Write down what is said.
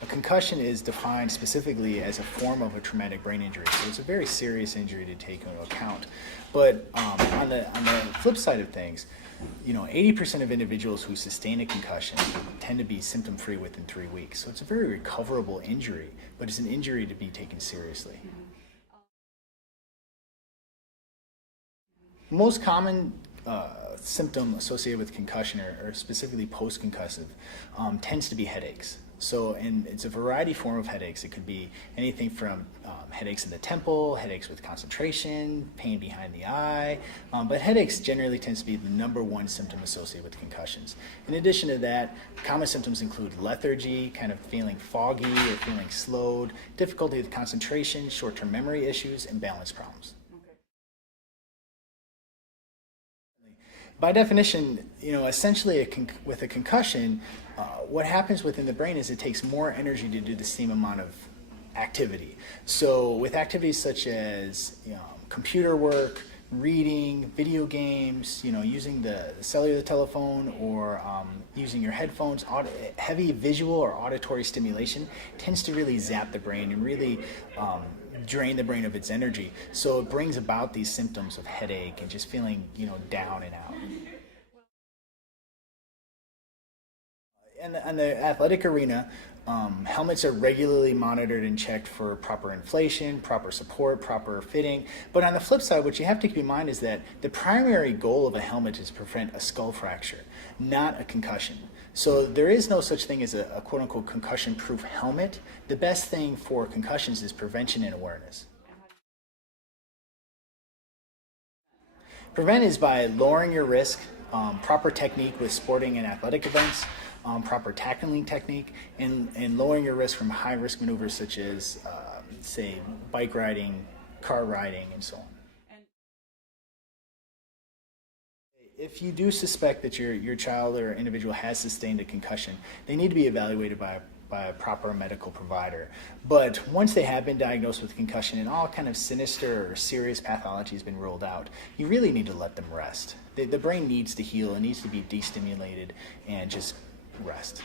A concussion is defined specifically as a form of a traumatic brain injury, so it's a very serious injury to take into account. But on the flip side of things, 80% of individuals who sustain a concussion tend to be symptom-free within 3 weeks. So it's a very recoverable injury, but it's an injury to be taken seriously. Most common symptom associated with concussion, or specifically post-concussive, tends to be headaches. So, and it's a variety form of headaches. It could be anything from headaches in the temple, headaches with concentration, pain behind the eye, but headaches generally tends to be the #1 symptom associated with concussions. In addition to that, common symptoms include lethargy, kind of feeling foggy or feeling slowed, difficulty with concentration, short-term memory issues, and balance problems. By definition, essentially with a concussion, what happens within the brain is it takes more energy to do the same amount of activity. So with activities such as computer work, reading, video games, using the cellular telephone, or using your headphones, heavy visual or auditory stimulation tends to really zap the brain and really drain the brain of its energy. So it brings about these symptoms of headache and just feeling, down and out. In the athletic arena, helmets are regularly monitored and checked for proper inflation, proper support, proper fitting. But on the flip side, what you have to keep in mind is that the primary goal of a helmet is to prevent a skull fracture, not a concussion. So there is no such thing as a quote-unquote concussion-proof helmet. The best thing for concussions is prevention and awareness. Prevent is by lowering your risk, proper technique with sporting and athletic events, proper tackling technique, and lowering your risk from high-risk maneuvers such as, say, bike riding, car riding, and so on. If you do suspect that your child or individual has sustained a concussion, they need to be evaluated by a proper medical provider. But once they have been diagnosed with concussion and all kind of sinister or serious pathology has been ruled out, you really need to let them rest. The brain needs to heal, it needs to be destimulated and just rest.